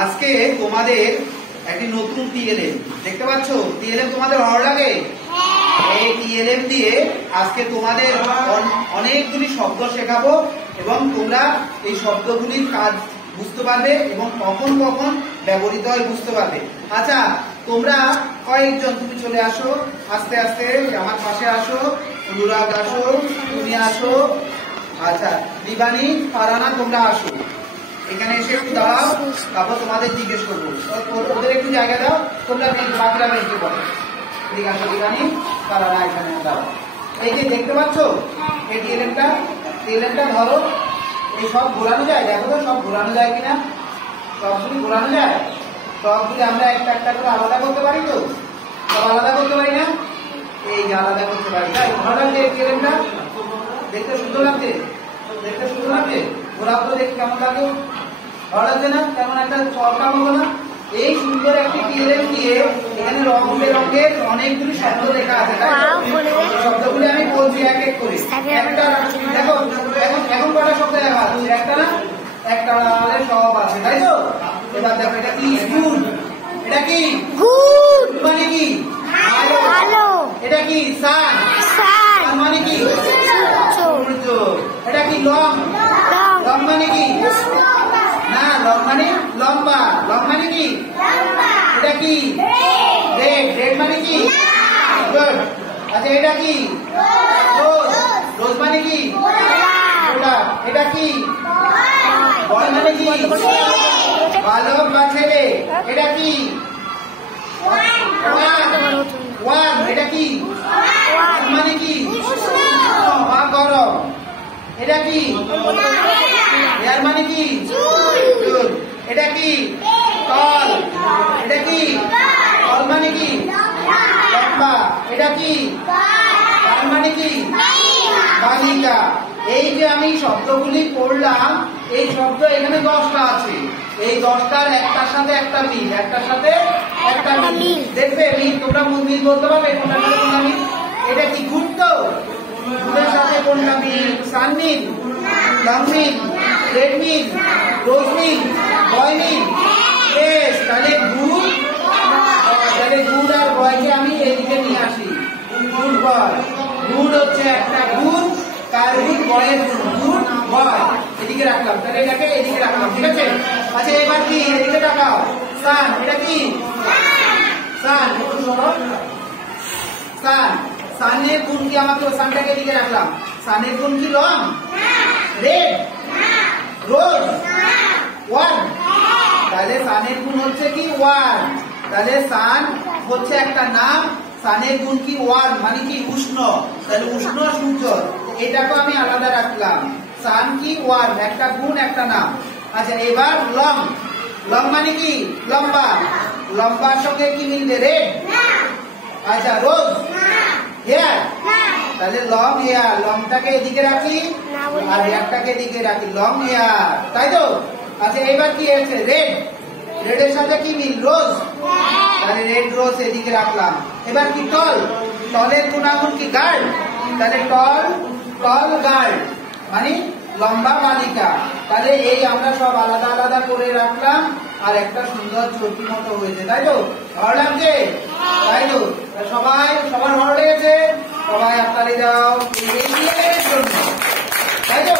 আজকে তোমাদের একটি নতুন টিএলএম দেখতে পাচ্ছ। টিএলএম তোমাদের ভালো লাগে? এই টিএলএম দিয়ে আজকে তোমাদের অনেকগুলি শব্দ শেখাবো এবং তোমরা এই শব্দগুলির কাজ বুঝতে পারবে এবং কখন কখন ব্যবহৃত হয় বুঝতে পারবে। আচ্ছা, তোমরা কয়েকজন তুমি চলে আসো, আস্তে আস্তে আমার পাশে আসো। অনুরাগ আসো, তুমি আসো। আচ্ছা, দিবানি, ফারানা তোমরা আসো, এখানে এসে একটু দাঁড়াও, তারপর তোমাদের জিজ্ঞেস করবো। ওদের একটু জায়গা দাও, তোমরা বাকিরা বেঞ্চে পড়ো। ঠিক আছে, দিবানি, ফারানা এখানে দাঁড়াও। এই যে দেখতে পাচ্ছ এই টিএলএমটা ধরো, এই সব ঘোরানো যায়, দেখো তো সব ঘোরানো যায় কিনা। সবগুলি ঘোরানো যায়, সবগুলি আমরা একটা একটা করে আলাদা করতে পারি তো, সব আলাদা করতে পারি না? এই যে আলাদা করতে পারি। তাই ভালো লাগছে টিএলএমটা, দেখতে সুন্দর লাগছে, দেখতে সুন্দর লাগছে। ঘোরাও তো দেখতে কেমন লাগে, ভালো লাগছে না? কেমন একটা চরকা মতো না? এই সুন্দর একটি টিএলএম দিয়ে এখানে রং বেরঙের অনেকগুলি শব্দ লেখা আছে। শব্দগুলি আমি বলছি এক এক করে। একটা দেখো, এখন কটা শব্দ লেখা আছে? একটা না, একটা সব আছে, তাই তো? এবার দেখো, এটা কি? গুড। এটা কি? গুড মানে কি? ভালো। এটা কি? সান। সান মানে কি? সূর্য। এটা কি? লং। লং মানে কি? না, লং মানে লম্বা। লং মানে কি? এটা কি? রেড। রেড মানে কি? গুড। আচ্ছা, এটা কি? রোজ। রোজ মানে কি? গোলাপ। এটা কি? বয় মানে কি? বালক বা ছেলে। এটা কি? ওয়ান। এটা কি? মানে কি? গরম। এটা কি? এয়ার মানে কি? এটা কি? তল। এটা কি? তল মানে কি? লম্বা। এটা কি? তার মানে কি? বালিকা। এই যে আমি শব্দগুলি পড়লাম, এই শব্দ এখানে 10টা আছে। এই 10টার একটার সাথে একটা মিল, একটার সাথে একটা মিল। দেখবে মিল, তোমরা মিল বলতে পারবে কোনটা সাথে কোনটা মিল? এটা কি? গুড তো? গুডের সাথে কোনটা মিল? সান মিল, লং মিল, রেড মিল, রোজ মিল, বয় মিল। বেশ, তাহলে গুড, তাহলে গুড আর বয়কে আমি এদিকে নিয়ে আসি। Good boy. গুড হচ্ছে একটা গুড, তার গুড বয়ের গুড বয় এদিকে রাখলাম। তাহলে এটাকে এদিকে রাখলাম, ঠিক আছে? আচ্ছা, এবার কি? এদিকে তাকাও। সান। এটা কি? সান। একটু শোনো, সান। সানের গুণ কি? আমাকে সানটাকে এদিকে রাখলাম। সানের গুণ কি? লং, রেড, রোজ, ওয়ান। তাহলে সানের গুণ হচ্ছে কি? ওয়ান। তাহলে সান হচ্ছে একটা নাম, সানের গুণ কি? ওয়ান মানে কি? উষ্ণ। তাহলে উষ্ণ সূর্য, এটাকে আমি আলাদা রাখলাম। সান কি? ওয়ান, একটা গুণ, একটা নাম। আচ্ছা, এবার লং। লং মানে কি? লম্বা। লম্বার সঙ্গে কি মিলবে? রেড। আচ্ছা, রোজ, হেয়ার। তাহলে লং হেয়ার, লংটাকে এদিকে রাখি আর হেয়ারটাকে এদিকে রাখি, লং হেয়ার, তাই তো? আচ্ছা, এবার কি আছে? রেড। রেডের সাথে কি মিল? রোজ। তাহলে রেড রোজ এদিকে রাখলাম। এবার কি? টল। টলের গুণাগুণ কি? গার্ড। তাহলে টল, টল গার্ড মানে লম্বা বালিকা। তাহলে এই আমরা সব আলাদা আলাদা করে রাখলাম আর একটা সুন্দর চটি মতো হয়েছে, তাই তো? ভালো লাগছে, তাই তো? সবার ভালো লেগেছে? সবাই হাততালি দাও এই জন্য, তাই তো?